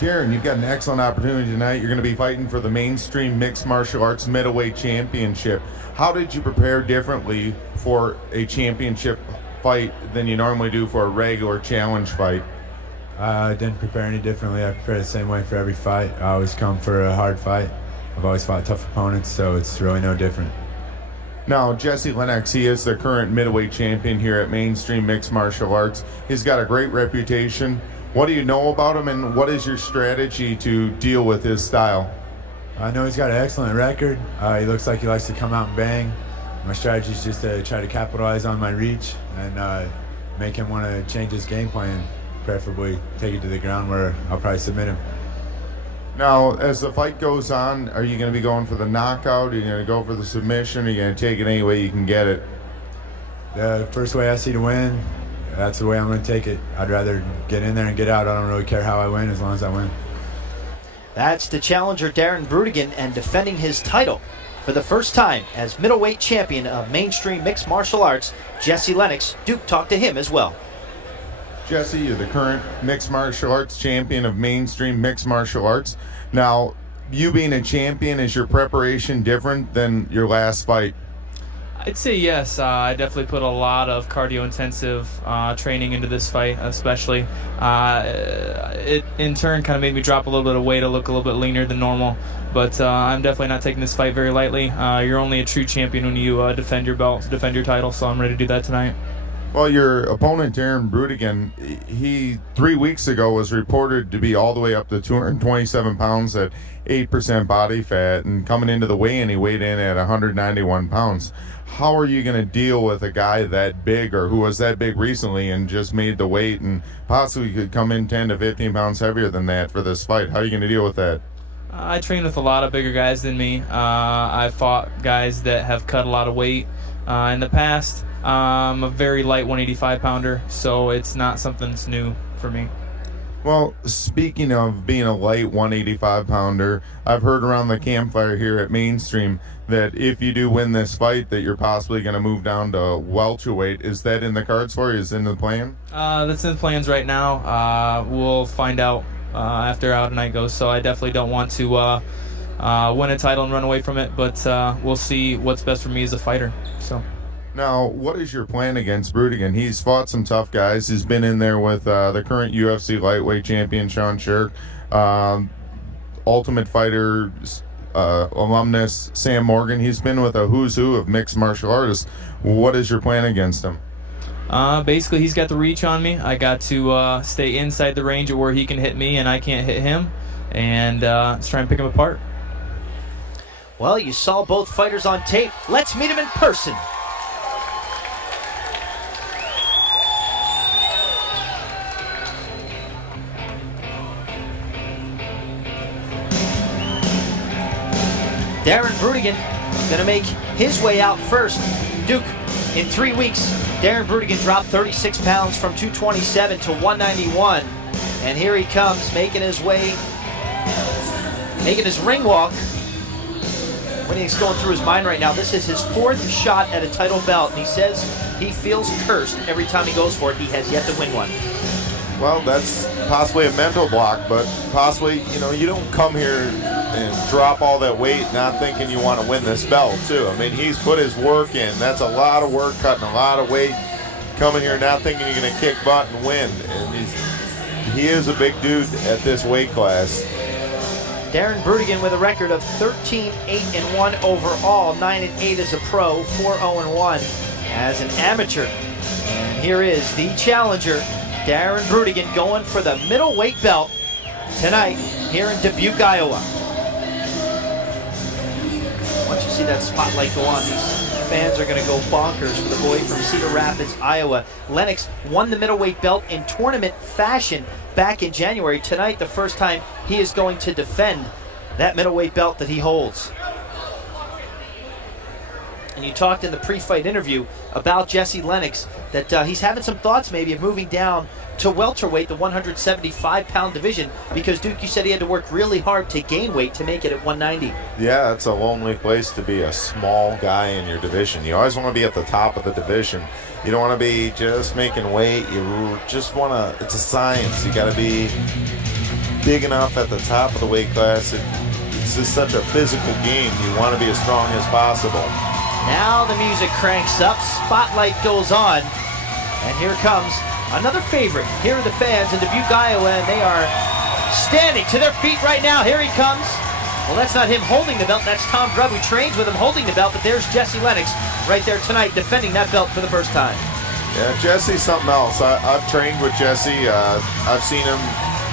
Darrin, you've got an excellent opportunity tonight. You're going to be fighting for the mainstream mixed martial arts middleweight championship. How did you prepare differently for a championship fight than you normally do for a regular challenge fight? I didn't prepare any differently. I prepare the same way for every fight. I always come for a hard fight. I've always fought tough opponents, so it's really no different. Now, Jesse Lennox, he is the current middleweight champion here at Mainstream Mixed Martial Arts. He's got a great reputation. What do you know about him, and what is your strategy to deal with his style? I know he's got an excellent record. He looks like he likes to come out and bang. My strategy is just to try to capitalize on my reach and make him want to change his game plan, preferably take it to the ground where I'll probably submit him. Now, as the fight goes on, are you going to be going for the knockout? Are you going to go for the submission? Are you going to take it any way you can get it? The first way I see to win, that's the way I'm going to take it. I'd rather get in there and get out. I don't really care how I win as long as I win. That's the challenger Darrin Brudigan, and defending his title for the first time as middleweight champion of Mainstream Mixed Martial Arts, Jesse Lennox. Duke talked to him as well. Jesse, you're the current mixed martial arts champion of Mainstream Mixed Martial Arts. Now, you being a champion, is your preparation different than your last fight? I'd say yes. I definitely put a lot of cardio-intensive training into this fight, especially. It, in turn, kind of made me drop a little bit of weight to look a little bit leaner than normal. But I'm definitely not taking this fight very lightly. You're only a true champion when you defend your belt, defend your title, so I'm ready to do that tonight. Well, your opponent, Darrin Brudigan, he 3 weeks ago was reported to be all the way up to 227 pounds at 8% body fat, and coming into the weigh-in, he weighed in at 191 pounds. How are you going to deal with a guy that big, or who was that big recently and just made the weight and possibly could come in 10 to 15 pounds heavier than that for this fight? How are you going to deal with that? I train with a lot of bigger guys than me. I've fought guys that have cut a lot of weight in the past. I'm a very light 185-pounder, so it's not something that's new for me. Well, speaking of being a light 185-pounder, I've heard around the campfire here at Mainstream that if you do win this fight, that you're possibly going to move down to welterweight. Is that in the cards for you? Is it in the plan? That's in the plans right now. We'll find out after how tonight goes, so I definitely don't want to win a title and run away from it, but we'll see what's best for me as a fighter. So. Now, what is your plan against Brudigan? He's fought some tough guys. He's been in there with the current UFC lightweight champion, Sean Shirk, Ultimate Fighter alumnus, Sam Morgan. He's been with a who's who of mixed martial artists. What is your plan against him? Basically, he's got the reach on me. I got to stay inside the range of where he can hit me and I can't hit him, and let's try and pick him apart. Well, you saw both fighters on tape. Let's meet him in person. Darrin Brudigan going to make his way out first. Duke, in 3 weeks, Darrin Brudigan dropped 36 pounds from 227 to 191. And here he comes, making his way, making his ring walk. What is going through his mind right now? This is his fourth shot at a title belt, and he says he feels cursed every time he goes for it. He has yet to win one. Well, that's possibly a mental block, but possibly, you don't come here and drop all that weight not thinking you want to win this belt, too. I mean, he's put his work in. That's a lot of work, cutting a lot of weight, coming here not thinking you're going to kick butt and win. And he is a big dude at this weight class. Darrin Brudigan with a record of 13-8-1 overall, 9-8 as a pro, 4-0-1 as an amateur. And here is the challenger, Darrin Brudigan, going for the middleweight belt tonight here in Dubuque, Iowa. Once you see that spotlight go on, these fans are going to go bonkers for the boy from Cedar Rapids, Iowa. Lennox won the middleweight belt in tournament fashion back in January. Tonight, the first time he is going to defend that middleweight belt that he holds. And you talked in the pre-fight interview about Jesse Lennox that he's having some thoughts maybe of moving down to welterweight, the 175-pound division, because Duke, you said he had to work really hard to gain weight to make it at 190. Yeah, it's a lonely place to be a small guy in your division. You always want to be at the top of the division. You don't want to be just making weight. You just want to, it's a science. You got to be big enough at the top of the weight class. It's just such a physical game. You want to be as strong as possible. Now the music cranks up, spotlight goes on, and here comes another favorite. Here are the fans in Dubuque, Iowa, and they are standing to their feet right now. Here he comes. Well, that's not him holding the belt. That's Tom Grubb, who trains with him holding the belt. But there's Jesse Lennox right there tonight defending that belt for the first time. Yeah, Jesse's something else. I've trained with Jesse. I've seen him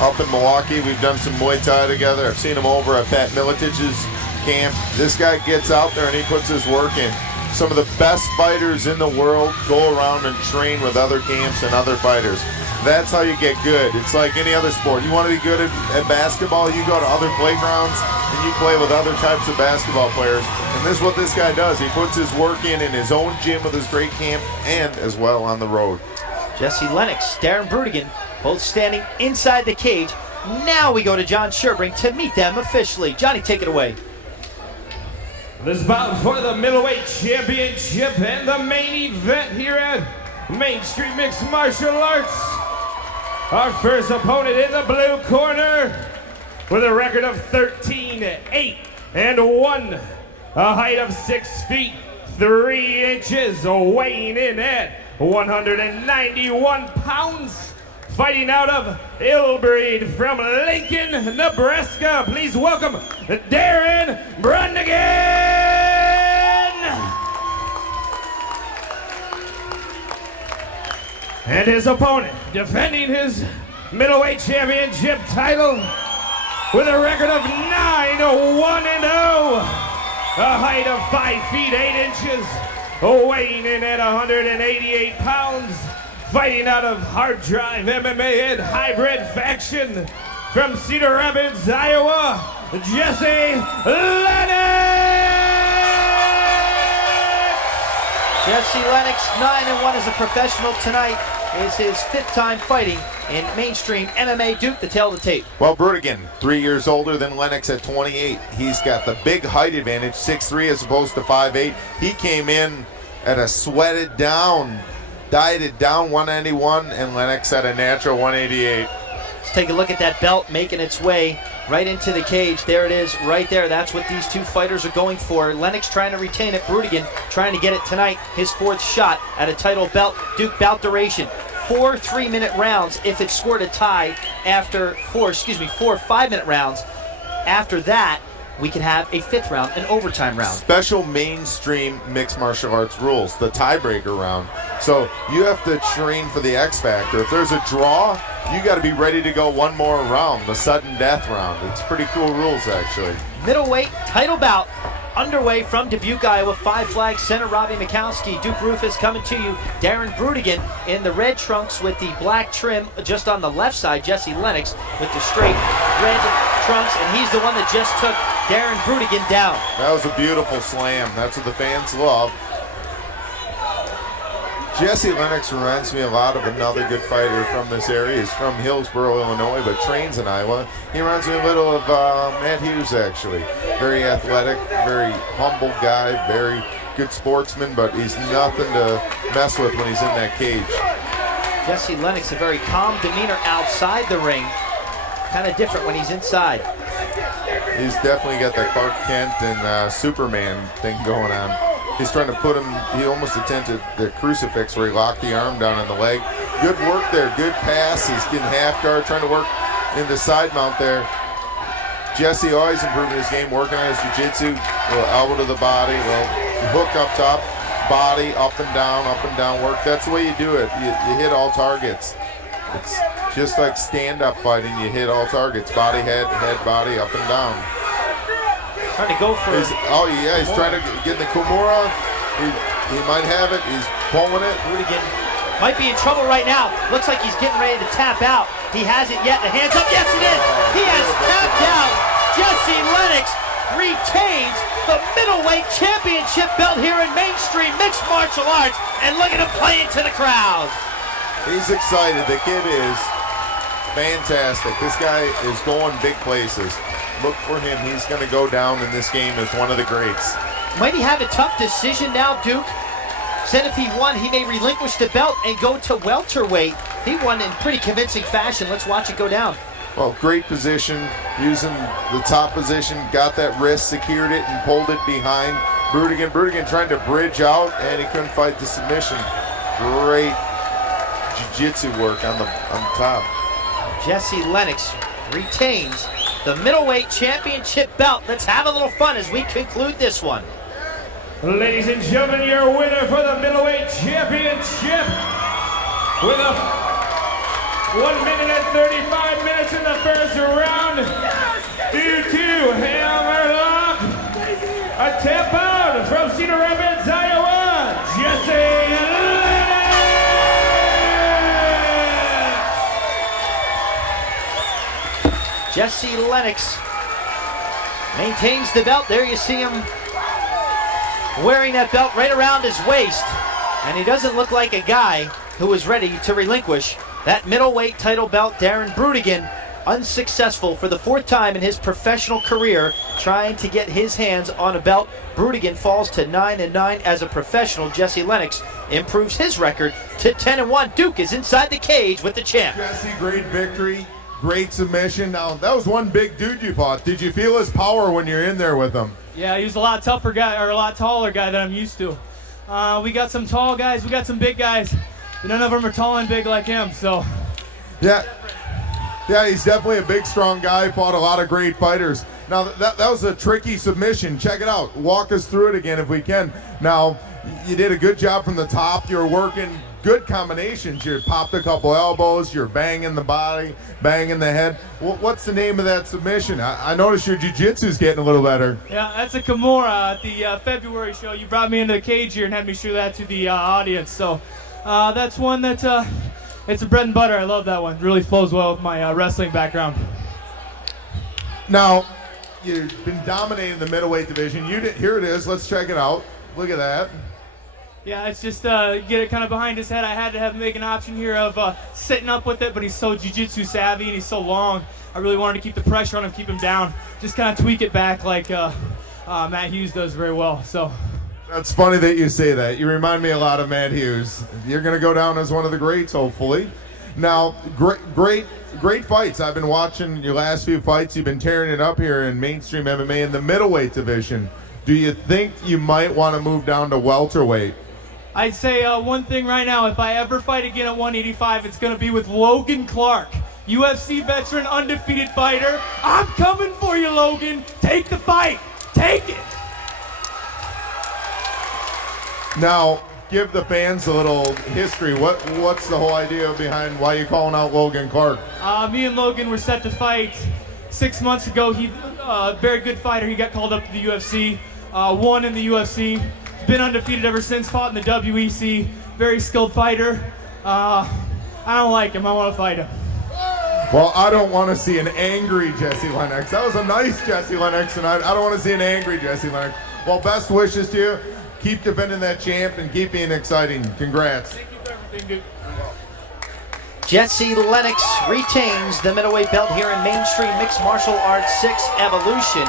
up in Milwaukee. We've done some Muay Thai together. I've seen him over at Pat Militich's camp. This guy gets out there and he puts his work in. Some of the best fighters in the world go around and train with other camps and other fighters. That's how you get good. It's like any other sport. You want to be good at basketball, you go to other playgrounds and you play with other types of basketball players. And this is what this guy does. He puts his work in his own gym with his great camp and as well on the road. Jesse Lennox, Darrin Brudigan, both standing inside the cage. Now we go to John Sherbring to meet them officially. Johnny, take it away. This bout for the Middleweight Championship and the main event here at Mainstream Mixed Martial Arts. Our first opponent in the blue corner with a record of 13-8-1, a height of 6 feet 3 inches, weighing in at 191 pounds, fighting out of Illbreed from Lincoln, Nebraska. Please welcome Darrin Brudigan. And his opponent, defending his middleweight championship title with a record of 9-1-0, a height of 5 feet 8 inches, weighing in at 188 pounds, fighting out of Hard Drive MMA and Hybrid Faction from Cedar Rapids, Iowa, Jesse Lennox! Jesse Lennox, 9-1 as a professional tonight, is his 5th time fighting in mainstream MMA. Duke, the tail of the tape. Well, Brudigan, 3 years older than Lennox at 28. He's got the big height advantage, 6'3" as opposed to 5'8". He came in at a sweated down, dieted down 191, and Lennox at a natural 188. Let's take a look at that belt making its way right into the cage. There it is right there. That's what these two fighters are going for. Lennox trying to retain it. Brudigan trying to get it tonight. His 4th shot at a title belt. Duke, bout duration. 4 3-minute rounds if it scored a tie after 4 5-minute rounds. After that, we can have a 5th round, an overtime round. Special mainstream mixed martial arts rules, the tiebreaker round. So you have to train for the X factor. If there's a draw, you got to be ready to go one more round, the sudden death round. It's pretty cool rules, actually. Middleweight title bout underway from Dubuque, Iowa. 5 flags, center Robbie Mikowski. Duke Rufus coming to you. Darrin Brudigan in the red trunks with the black trim just on the left side. Jesse Lennox with the straight red trunks, and he's the one that just took Darrin Brudigan down. That was a beautiful slam. That's what the fans love. Jesse Lennox reminds me a lot of another good fighter from this area. He's from Hillsboro, Illinois, but trains in Iowa. He reminds me a little of Matt Hughes, actually. Very athletic, very humble guy, very good sportsman, but he's nothing to mess with when he's in that cage. Jesse Lennox, a very calm demeanor outside the ring. Kind of different when he's inside. He's definitely got that Clark Kent and Superman thing going on. He's trying to put him, he almost attempted the crucifix where he locked the arm down on the leg. Good work there, good pass. He's getting half guard, trying to work in the side mount there. Jesse always improving his game, working on his jiu-jitsu. Little elbow to the body, little hook up top, body up and down work. That's the way you do it. You hit all targets. It's just like stand-up fighting. You hit all targets, body, head, body, up and down. Trying to go for he's trying to get the Kimura. He might have it. He's pulling it. Brudigan might be in trouble right now. Looks like he's getting ready to tap out. He hasn't yet. The hands up. Yes, it is. He has tapped out. Jesse Lennox retains the middleweight championship belt here in mainstream mixed martial arts. And look at him playing to the crowd. He's excited. The kid is fantastic. This guy is going big places. Look for him. He's going to go down in this game as one of the greats. Might he have a tough decision now, Duke? Said if he won, he may relinquish the belt and go to welterweight. He won in pretty convincing fashion. Let's watch it go down. Well, great position, using the top position, got that wrist, secured it, and pulled it behind Brudigan. Brudigan trying to bridge out, and he couldn't fight the submission. Great jiu-jitsu work on the top. Jesse Lennox retains the middleweight championship belt. Let's have a little fun as we conclude this one. Ladies and gentlemen, your winner for the middleweight championship with a 1 minute and 35 minutes in the first round due to hammerlock. A tap out from Cedar Rapids, Iowa, Jesse Lennox. Jesse Lennox maintains the belt. There you see him wearing that belt right around his waist. And he doesn't look like a guy who is ready to relinquish that middleweight title belt. Darrin Brudigan, unsuccessful for the 4th time in his professional career, trying to get his hands on a belt. Brudigan falls to 9-9 as a professional. Jesse Lennox improves his record to 10-1. Duke is inside the cage with the champ. Jesse, great victory, great submission. Now, that was one big dude you fought. Did you feel his power when you're in there with him? Yeah, he was a lot tougher guy, or a lot taller guy than I'm used to. We got some tall guys, we got some big guys. None of them are tall and big like him, so. Yeah, he's definitely a big, strong guy. Fought a lot of great fighters. Now, that was a tricky submission. Check it out. Walk us through it again if we can. Now, you did a good job from the top. You were working good combinations. You popped a couple elbows. You're banging the body, banging the head. What's the name of that submission? I noticed your jiu-jitsu's getting a little better. Yeah, that's a Kimura at the February show. You brought me into the cage here and had me show that to the audience. So that's one that it's a bread and butter. I love that one. It really flows well with my wrestling background. Now, you've been dominating the middleweight division. Here it is. Let's check it out. Look at that. Yeah, it's just get it kind of behind his head. I had to make an option here of sitting up with it, but he's so jiu-jitsu savvy and he's so long. I really wanted to keep the pressure on him, keep him down. Just kind of tweak it back like Matt Hughes does very well. So. That's funny that you say that. You remind me a lot of Matt Hughes. You're going to go down as one of the greats, hopefully. Now, great fights. I've been watching your last few fights. You've been tearing it up here in mainstream MMA in the middleweight division. Do you think you might want to move down to welterweight? I'd say one thing right now, if I ever fight again at 185, it's going to be with Logan Clark, UFC veteran, undefeated fighter. I'm coming for you, Logan. Take the fight. Take it. Now, give the fans a little history. What's the whole idea behind why you calling out Logan Clark? Me and Logan were set to fight 6 months ago. He's a very good fighter. He got called up to the UFC, won in the UFC. Been undefeated ever since, fought in the WEC. Very skilled fighter. I don't like him. I want to fight him. Well, I don't want to see an angry Jesse Lennox. That was a nice Jesse Lennox, and I don't want to see an angry Jesse Lennox. Well, best wishes to you. Keep defending that champ and keep being exciting. Congrats. Thank you for everything, dude. Jesse Lennox retains the middleweight belt here in mainstream mixed martial arts 6 Evolution.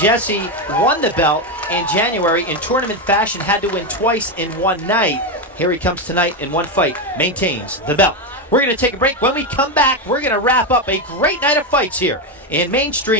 Jesse won the belt in January in tournament fashion, had to win twice in one night. Here he comes tonight in one fight, maintains the belt. We're going to take a break. When we come back, we're going to wrap up a great night of fights here in mainstream.